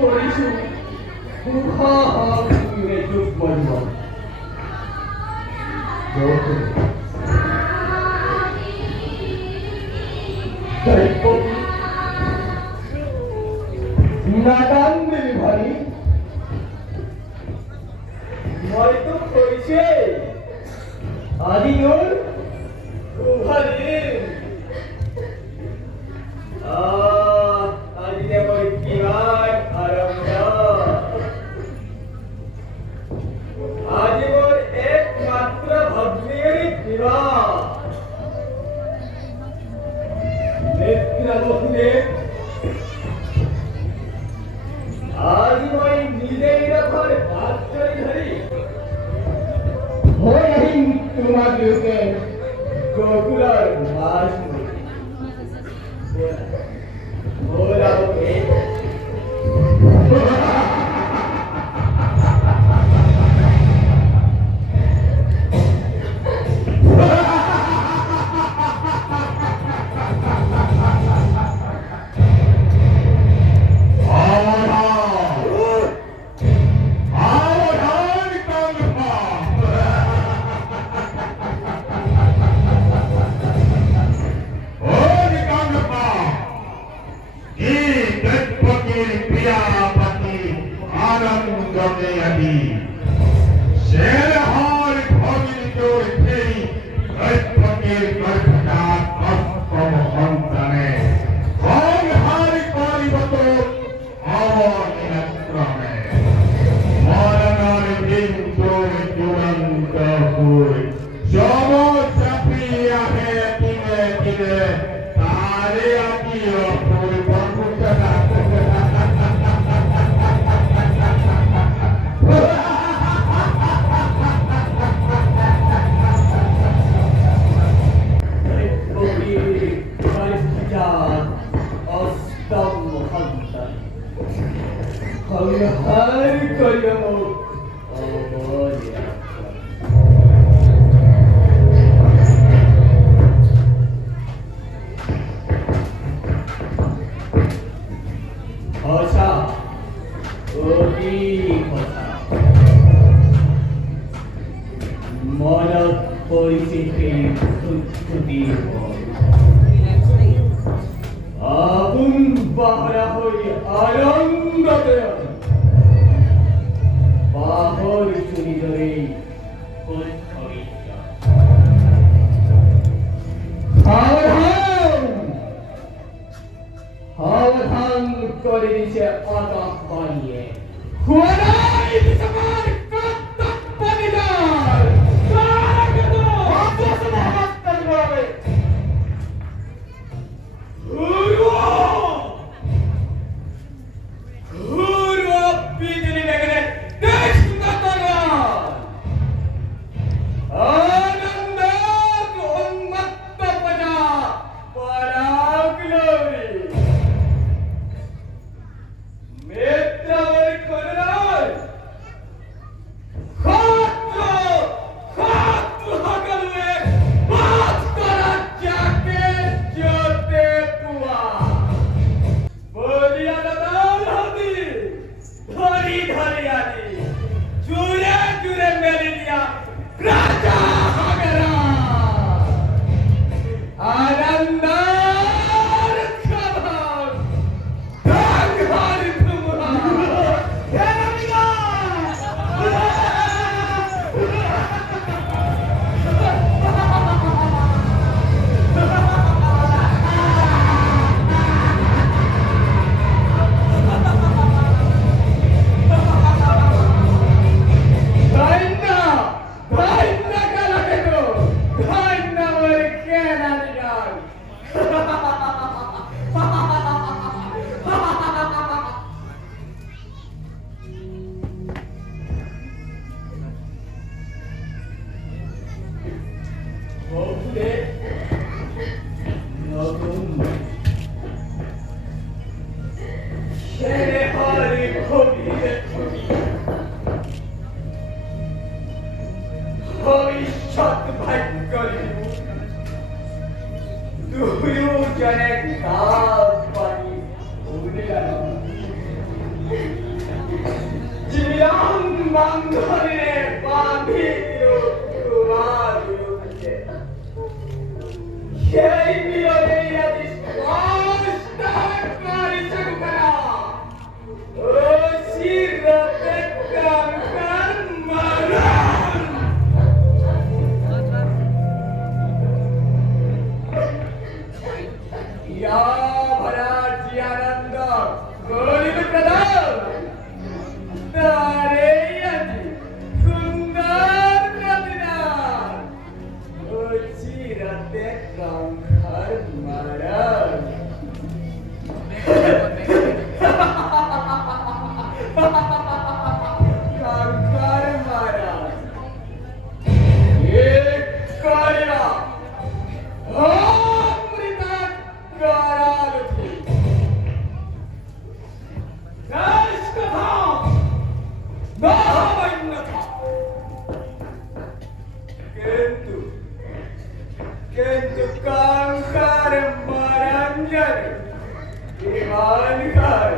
কৰিছো সুখে যুগ মৰিব নাকান্দিলি ভাই মইতো কৈছে আজি মোৰ শুভদিন আজি মোৰ কিমান আনন্দ আজি মোৰ একমাত্ৰ ভগ্নীৰ বিবাহ নেত্ৰমুখে আজি মই নিজেই ৰথৰ বাট ধৰি হৈ আহিম তোমাৰ বিৰুদ্ধে গকুলৰ মাছ করে দিছে আকাশ বানিয়ে খুয়ারাই দিছে আমার কত পরিবার সারা তো আকাশ মহাত করবে গুরু বিজলি বেগনে দেশ মাতারা আনন্দ উন্মত্ত প্রজা পরাগ্লোরি দুয়োজনে গাঁত পাতি উলিয়ালো Osirate kankan maran. Ya Bharati Ananda Golib Pradhan Dareyati Sundar Pradhan Osirate kankan maran. Kankar Maharaj, एक कार्या, अमृता करालती, नष्ट था, नाहवन्न था, किंतु कांकार मरंजन, ईमानदार,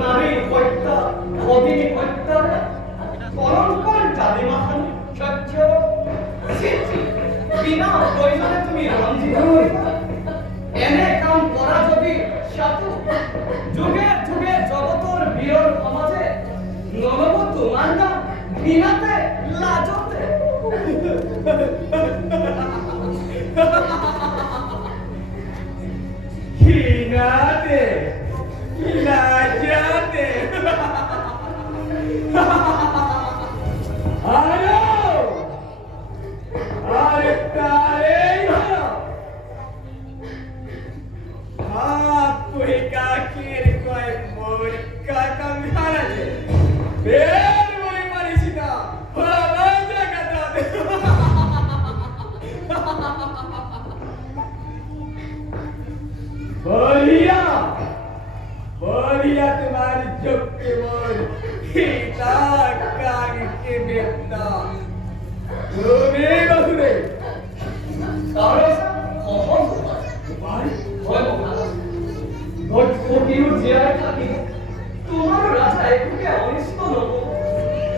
নারীর হত্যা অবিনী হত্যা বিনা প্রয়োজনে তুমি রঞ্জিত হইবা এনে কাম করা যদি সাধু যুগে যুগে জগতর বীরর সমাজে নলব তোমার নাম বিনাতে লাজতে ঘৃণাতে লাজাতে আরে তারে আপনি কাকের কয় মোর কাকা মহারাজে বের বলে পারিস না বাবা জাগাতে बोलिया बोलिया तुम्हारी जुग के बोल हिता काग के बेटा तुम्हें बहुरे তাহলে কখন भाई হয় মহারাজ ভোট কোটিও জিয়ায় থাকি তোমার রাজা একুকে অনিষ্ট নব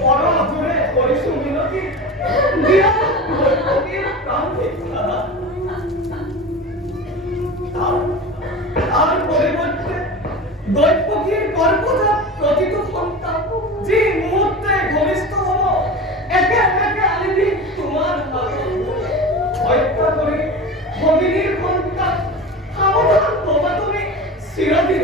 পরম জুড়ে করিসু মিনতি দিয়া ভোট কোটির প্রাণ ভিক্ষা আর পরিবর্তে দৈত্যকীর কর্পজা প্রতীত সন্তান যে মুহূর্তে ঘনিষ্ঠ হলো একে একে আলিদি তোমার হত্যা করে ভগিনীর সন্তান সাবধান হবা তুমি চিরদিন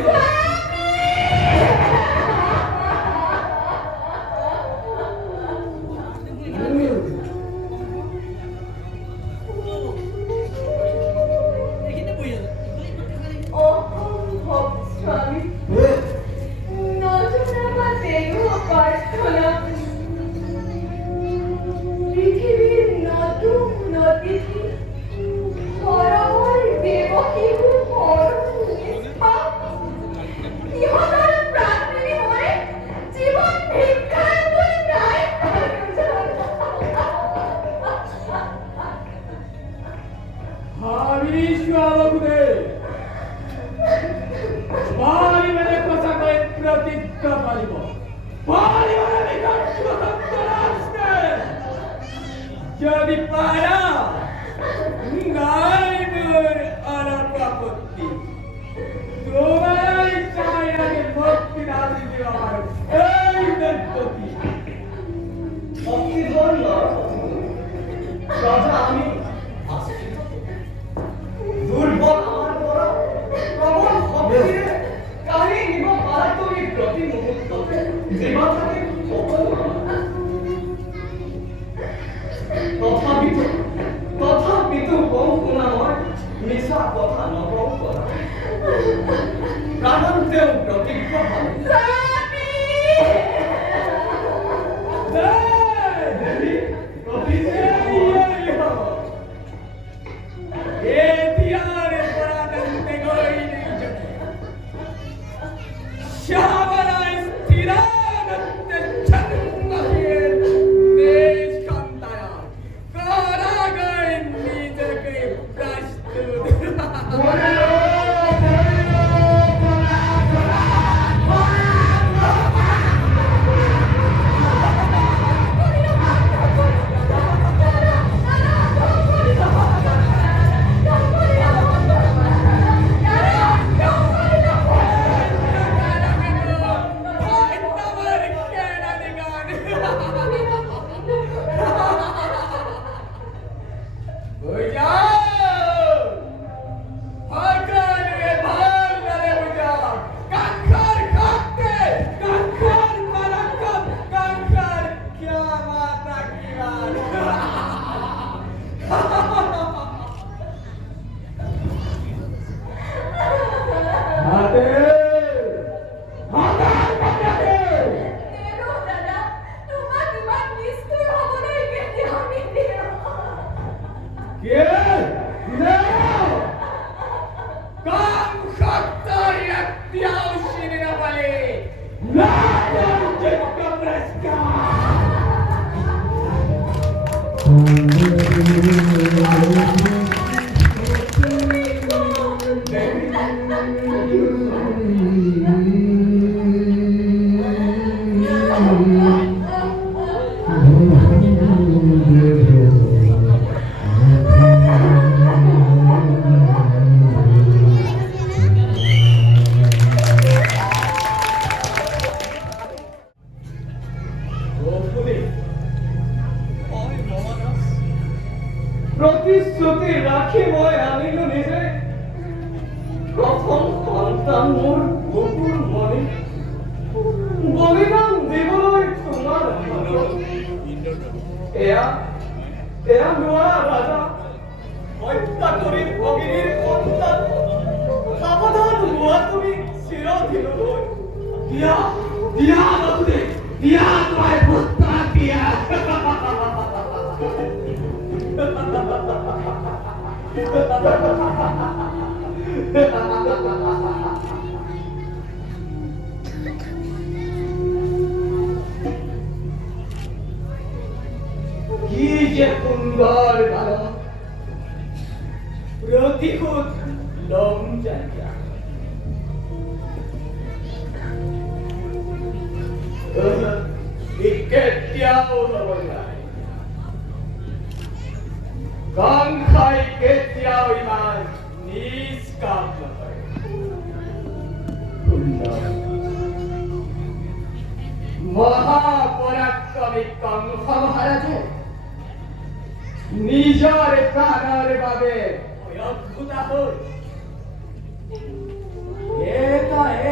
যদি পারা নাইবুর আরাপাপত্তি তোমার চাই আগে ভক্তি দাবি দিও আমার এই দত্ততি ভক্তিধর রাজা আমি দুর্বল আমার বড় প্রবল ভক্তিরে কাহি নিব পারা তুমি প্রতি মুহূর্ততে জীবা থাকে তথাপিতো কম শুনা মই মিছা কথা নকওঁ কৰা প্ৰাণন্তেও প্ৰতিজ্ঞা হয় Shabala is tirada, the প্রতিশ্রুতি রাখি মই আনিলো নিজে প্রথম সন্তান মোৰ বুকুৰ মণি বলিদান দিবলৈ তোমাৰ এয়া নোৱাৰা ৰাজা হত্যা কৰি ভগিনীৰ সন্তান সাৱধান হোৱা তুমি চিৰদিনলৈ দিয়া দিয়া নতুনে দিয়া তোমাৰ পুত্ৰ দিয়া কি যে সুন্দর বালক প্রতিশোধ লম জানিয়া কেতিয়াও হব নাই কাম খাই কেতিয়াও ইমান নিজ কাম নকৰে মহাপৰাক্ৰমী কংস মহাৰাজে নিজৰ প্ৰাণৰ বাবে অভ্যুতা হৈ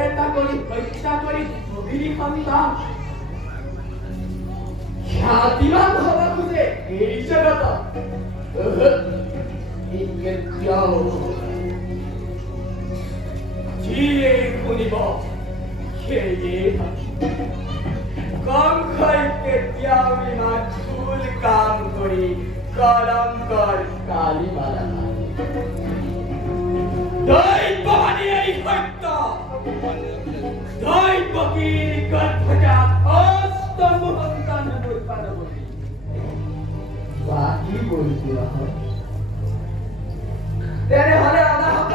এটা কৰি হত্যা কৰি ভগিনী সন্তান খ্যাতিমান হব খোজে এই জগত কেতিয়াও যিয়ে শুনিব সেয়ে কংসই কেতিয়াও ইমান ভুল কাম কৰি কলংকৰ কালিমালা দৈৱবাণী এই সত্য দৈৱকীৰ গৰ্ভজাত অষ্টম সন্তান মোৰ পাৰ্বতী বাকী বলছিল তেনেহলে অনাহত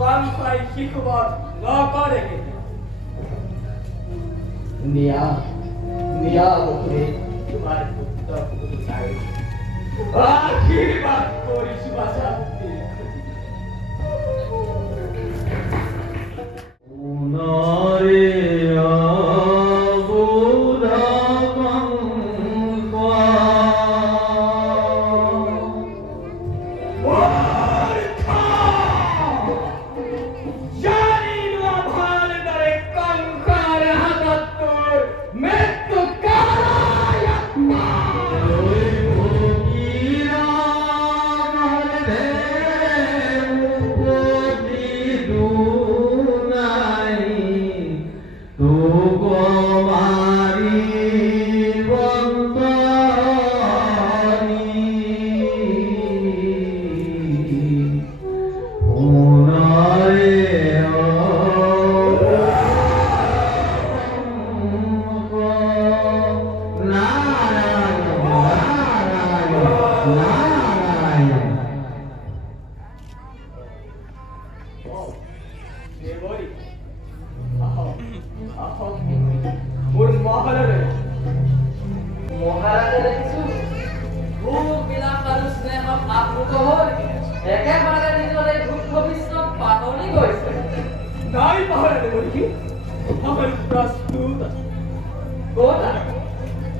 কংসই শিশুবধ নকৰে নিয়া বকুৰে তোমাৰ পুত্ৰ চাই আশীৰ্বাদ কৰিছো বাচা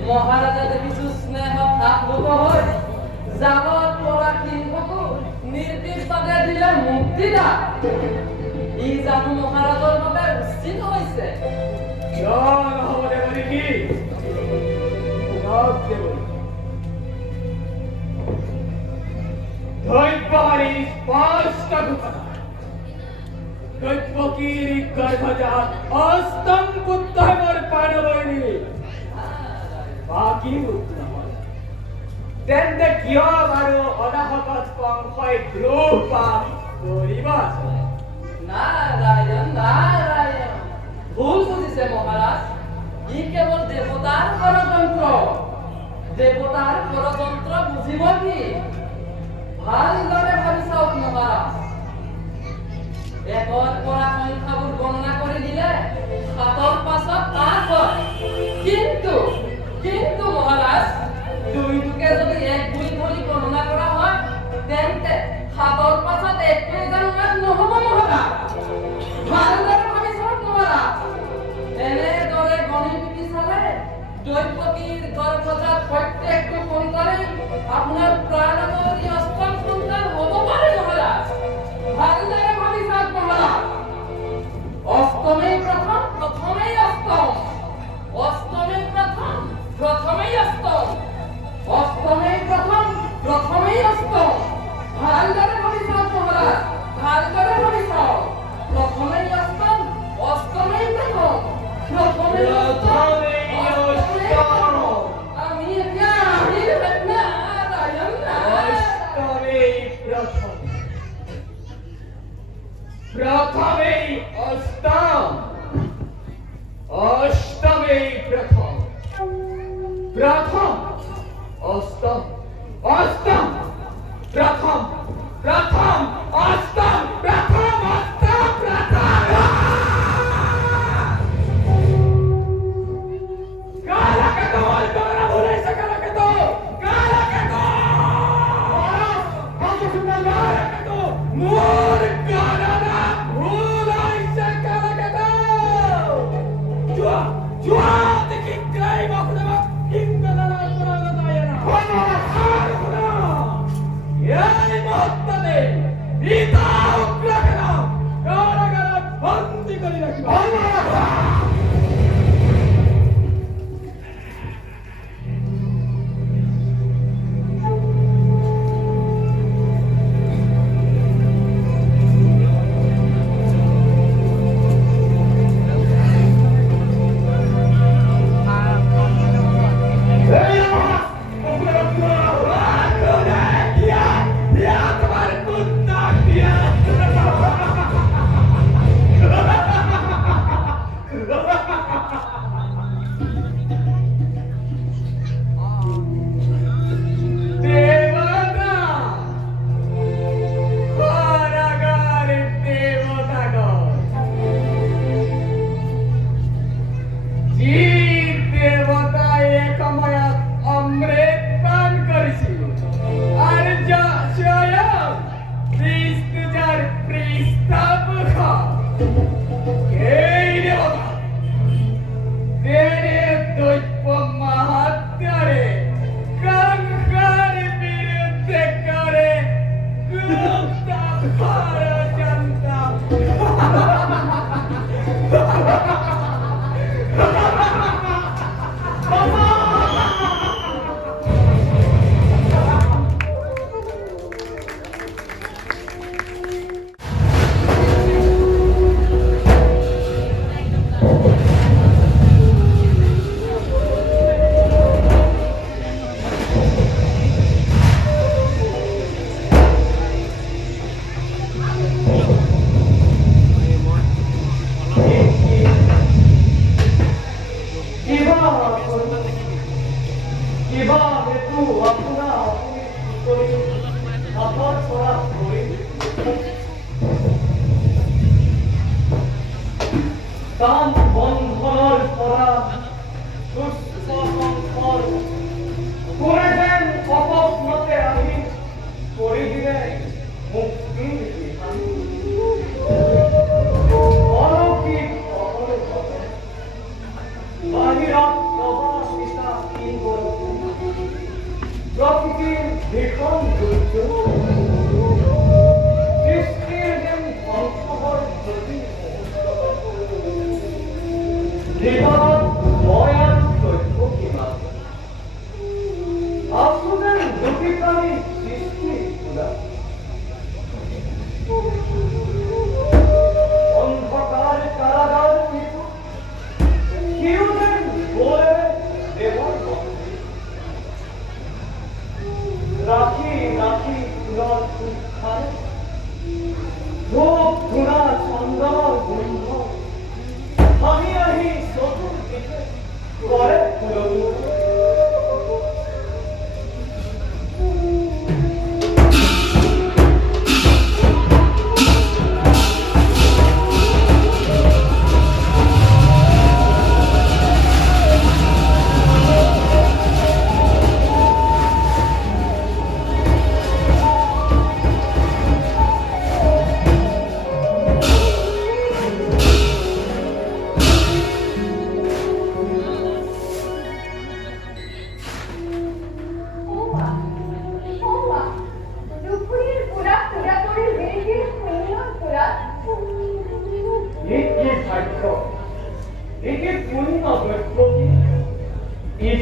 মহারাজা দেখিছো স্নেহত আপ্লুত হৈ জাগত পৰা সিংহকো নিৰ্দিষ্টভাৱে দিলে মুক্তিদা ই জানো মহাৰাজৰ বাবে উচিত হৈছে কিয় নহ'ব দেৱৰী দৈৱবাণী স্পষ্ট ঘোষণা দৈৱকীৰ গৰ্ভজাত অষ্টম পুত্ৰ মোৰ পাৰ্বতী বাকী তেন্তে কিয় বাৰু অনাহত কংসই দ্ৰোহ পাপ কৰিব নাৰায়ণ নাৰায়ণ ভুল বুজিছে মহাৰাজ ই কেৱল দেৱতাৰ ষড়যন্ত্ৰ বুজিব কি ভালদৰে ভাবি চাওক মহাৰাজ একৰ পৰা সংখ্যাবোৰ গণনা কৰি দিলে 7ৰ পাছত 8 হয় কিন্তু মহারাজ দুইটোকে যদি এক দুই ধৰি গণনা কৰা হয় তেন্তে 7ৰ পাছত 21 জন নহব মহাৰাজ ভালদৰে ভাবি চাওক মহাৰাজ এনেদৰে গণি পিটি চালে দৈবকীর গর্ভজাত প্রত্যেকটি সন্তানই আপনার প্রাণময় অষ্টম সন্তান হব পারে মহারাজ। ভালদারে ভবিষ্যৎ মহারাজ। অষ্টমী প্রথম, প্রথমেই অষ্টম। অষ্টমী প্রথম, প্রথমেই অষ্টম। অষ্টমী প্রথম, প্রথমেই অষ্টম। ভালদারে ভবিষ্যৎ মহারাজ। ভালদারে ভবিষ্যৎ। প্রথমেই অষ্টম, অষ্টমেই প্রথম। প্রথমেই অষ্টম, অষ্টমেই প্রথম। আমি অষ্টমেই প্রথম, প্রথমেই অষ্টম, অষ্টমেই প্রথম, প্রথম অষ্টম, অষ্টম প্রথম, প্রথম অষ্টম, প্রথম অষ্টম, প্রথম। কালাকে তো বলতো না, বলেছে কালাকে তো, কালাকে তো কত সুন্দর কালাকে তো, মোর কালানা ভুল হইছে কালাকে তো। জুয়া জুয়া দেখি ক্রাই বাকুদা কিংকালা করা যায় না। আর কোনা এই মহত্ততে পিতা উগ্রকেন কারাগারে বন্দী করে রাখিবা। কাম বন্ধনৰ পৰা সুস্থ সংসাৰ কোনে যেন অপস্মতে আহি কৰি দিলে মুক্তিৰ বিধান। অলৌকিক সকলো ঘটে বাহিৰত প্ৰবাসিতা কি প্ৰকৃতিৰ ভীষণ দুৰ্যোগ সৃষ্টিৰ যেন ধ্বংসৰ গতি ভিতৰত মই আৰু তথ্য কিমান আছো যেন দুটিকাৰী সৃষ্টি খোলা অন্ধকাৰ কাৰাগাৰ সিও যেন বলে দেৱৰ বন্দী ৰাখি ৰাখি ফুলৰ সুখাৰে ধূপ ধূনা চন্দনৰ গোন্ধ আহি আহি চকুৰ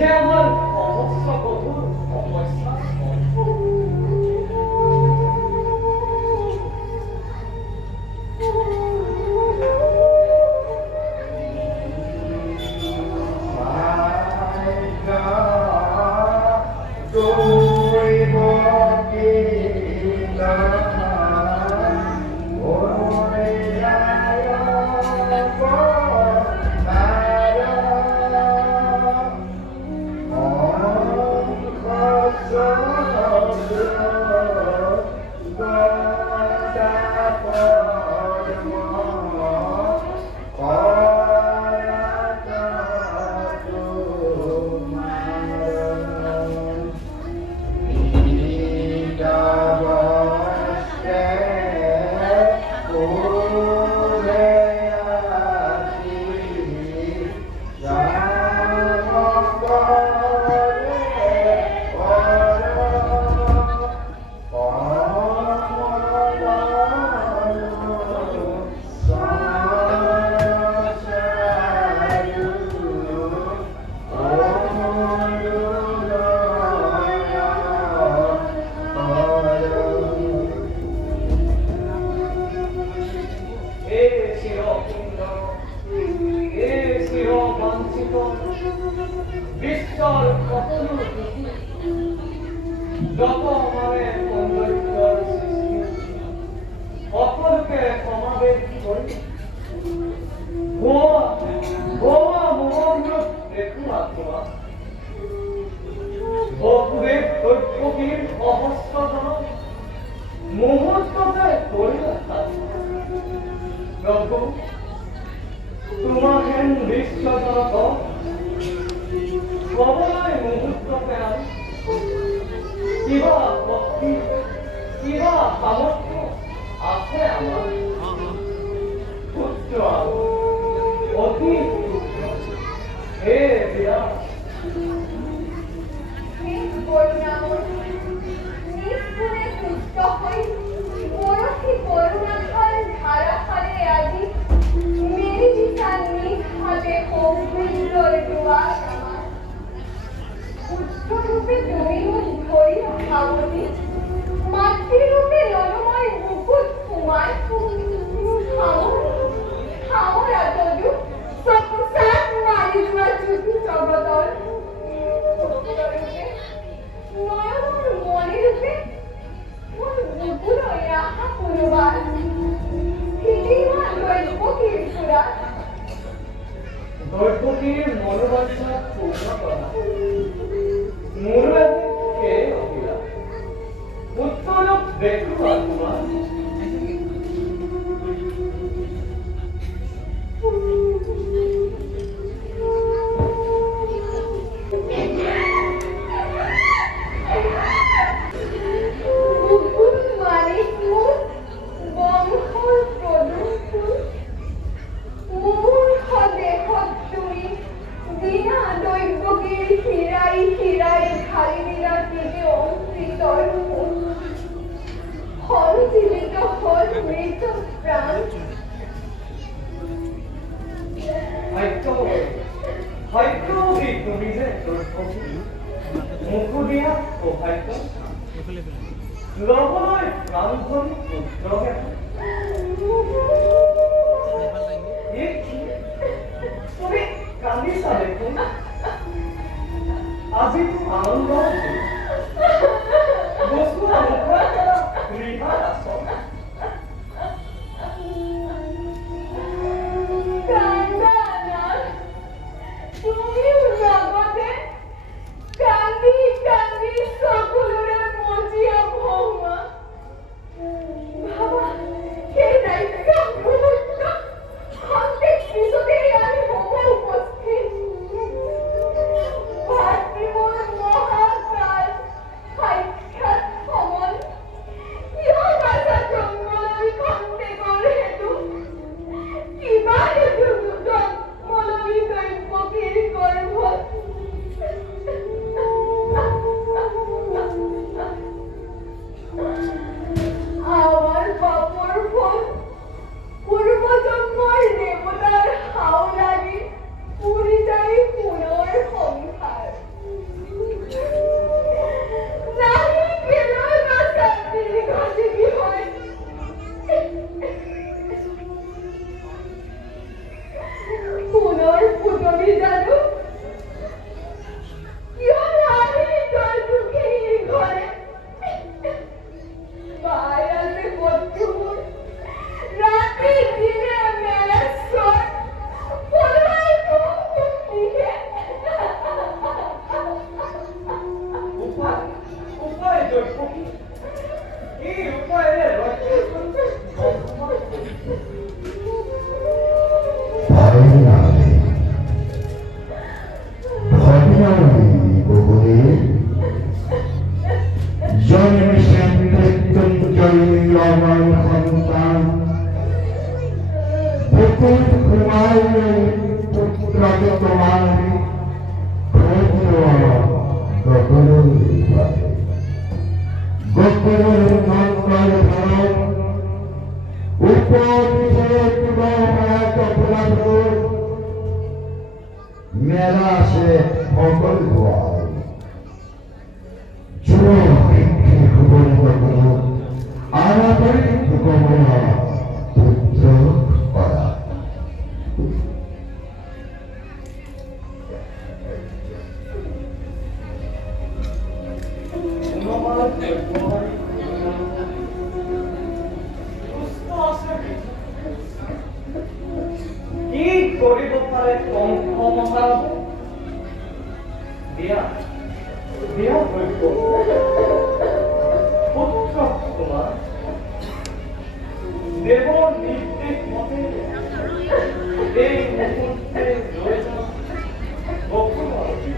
তুমিহে আমাৰ সমস্ত কঠোৰ সমস্যা বিশ্বৰ সকলো যত মানে সৌন্দৰ্যৰ সৃষ্টি সকলোকে সমাৱেশ কৰি মহমূৰত দেখুওৱা তোমাৰ বসুদেৱ দৈত্যকীৰ সহস্ৰজনক মুহূৰ্ততে কৰি ৰখা প্ৰভু তোমাৰ হেন বিশ্বজনক কবলৈ মুহূৰ্ততে আমি কিবা শক্তি কিবা সামৰ্থ্য আছে আমাৰ পুত্ৰ অতি হে বিৰাট মাতৃরূপে ললময় মুকুট কুমার হাওড়া তজু সপসাত মারিজুয়া চুটি জগতর নয়নর মনে রূপে মোর মুকুল রাহা পুরবার হিলিমা দৈবকীর সুরা দৈবকীর মনোবাঞ্ছা পূর্ণ করা মোর কে অভিলা উত্তর দেখুয়া তোমার মুকুদিয়া সৌভাগ্য লবলৈ প্ৰাণধনী পুত্ৰকে তুমি কান্দিছা দেখোন আজিতো আনন্দ বস্তু ৰিহাৰ আচল কিবা মেলা আছে সকল দুৱাৰ জোৰ বৃদ্ধি হ'বলৈ নকৰো আৰাপৰি সুগমনা পুত্ৰ কৰা কি কৰিব পাৰে কংস মহাৰাজে দিয়া দিয়া কৰিব পুত্ৰ কুমাৰ দেৱৰ নিৰ্দেশ মতে এই মুহূৰ্তে লৈ যাওঁ বকুললৈ।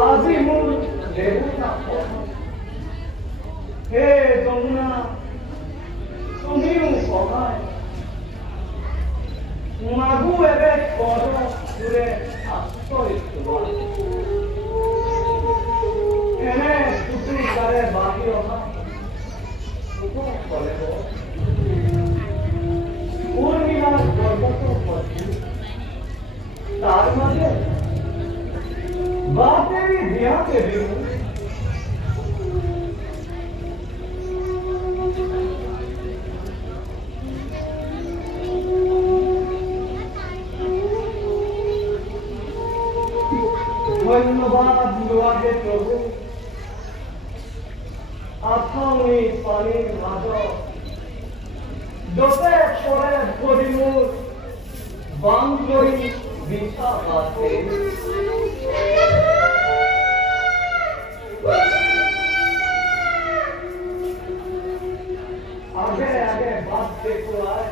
আজি মোৰ দেৱতা হে যমুনা তুমিও সহায় মাগু এবে পদ দূৰে আশ্ৰয় এনে পুতুল তাৰে বাঢ়ি অহা উৰ্মিলাৰ গৰ্ভত পত্নী তাৰ মাজে বাপেৰি বিয়াতে দিওঁ ধন্যবাদ লোৱাহে প্ৰভু আঠাউনি পানীৰ মাজত যতে পৰে ভৰি মোৰ বাং কৰি বিছা বাটে আগে আগে বাট দেখুৱাই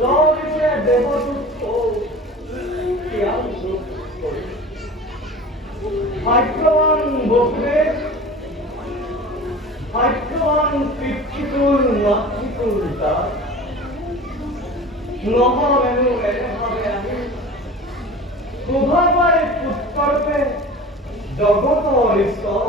লৰিছে দেৱদূত ভাগ্যৱান বসুদেৱ ভাগ্যৱান পিতৃকুল মাতৃকুল তাৰ নহলেনো এনেভাৱে আহি শোভাবাই পুত্ৰৰূপে জগতৰ ঈশ্বৰ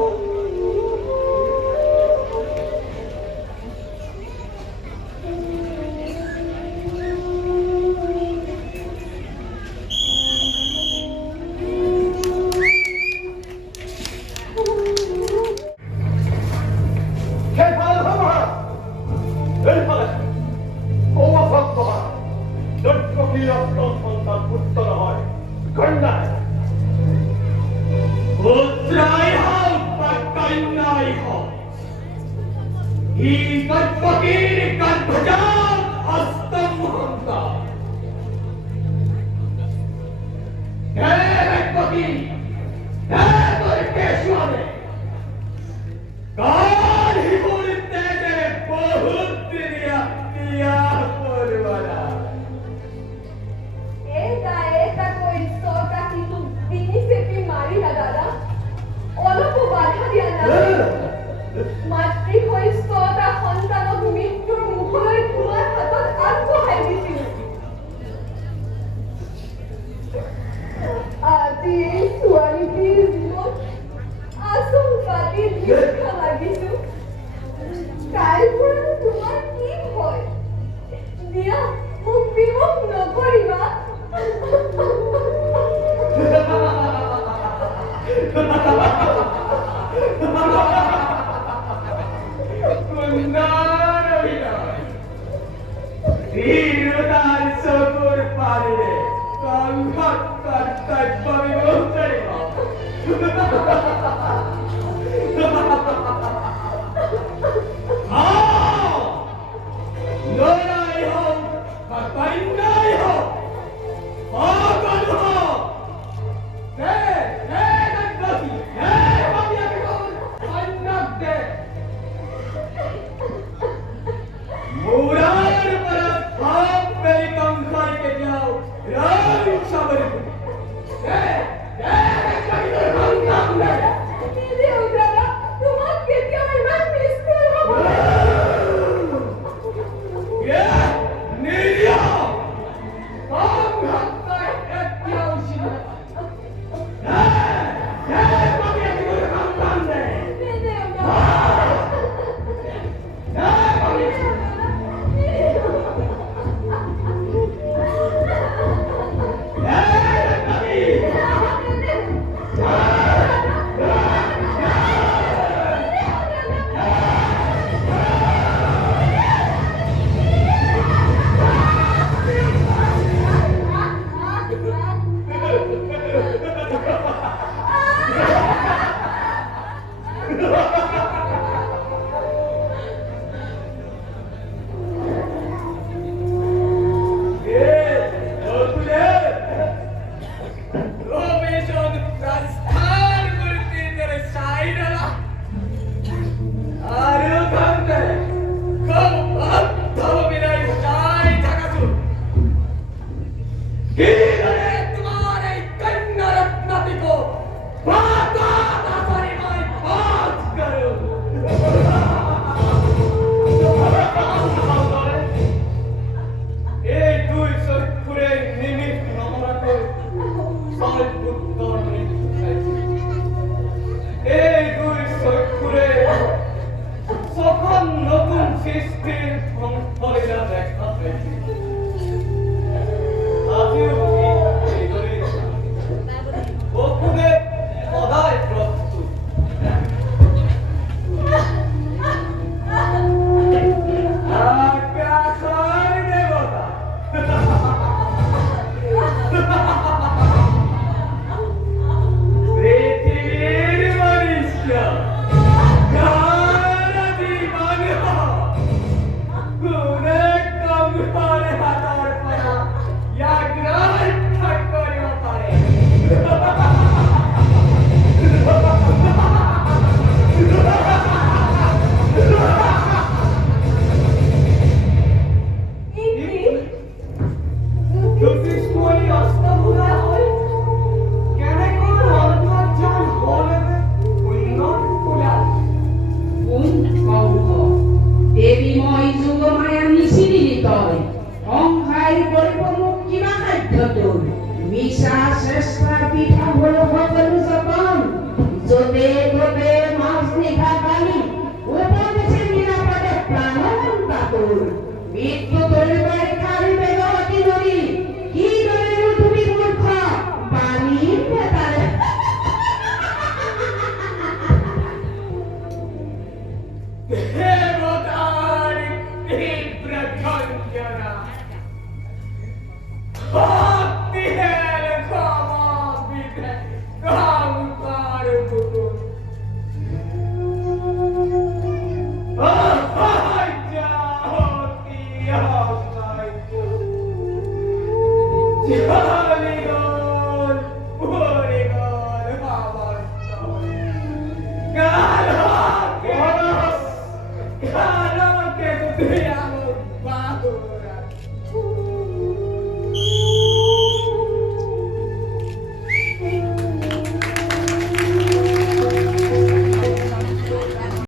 অষ্টম সন্তান পুত্র হয় কন্যায় পুত্রাই হোক বা কন্যাই হোক ই গর্ভবতীর গর্ভজাত অষ্টম সন্তান হে গর্ভবতী হে বরকেশ্বরে কাল হি বলতে যে বহুত দিয়া পরবারা এটা কই সোটা কিন্তু তিনি সেপি মারি না দাদা অলপ বাধা দিয়া না মাতৃ হৈ সোটা সন্তানক মৃত্যুৰ মুখলৈ তোমাৰ হাতত আগবঢ়াই দিছিল আজি এই ছোৱালীটিৰ জীৱন আচংকাটি দীক্ষা লাগিছো তাইৰ পৰা তোমাৰ কি হয় দিয়া মোক বিমুখ নকৰিবা কুন্দর অভিনয় ধীরতার চকুর পানিরে সংঘাত কর্তব্য বিমুখ করিব লড়াই হোক বা কন্যাই হোক অগণ হোক হে হে গর্ভবতী হে বাবিয়াকে কন্যাক দে মুরার পরা ভাব মেরি কঙ্কাল के जाओ राम साबर হে হে গর্ভবতী দে দেও দাদা তোমাক কেতিয়াও ইমান মিছ কৰিব কে নিরিয়া সংঘাত একটিও ছিল হে হে বাবিয়াকে কন্যাক দে দেও Oh! জালিগণ পরিগণ আমার কালো কালো কে তুই আমার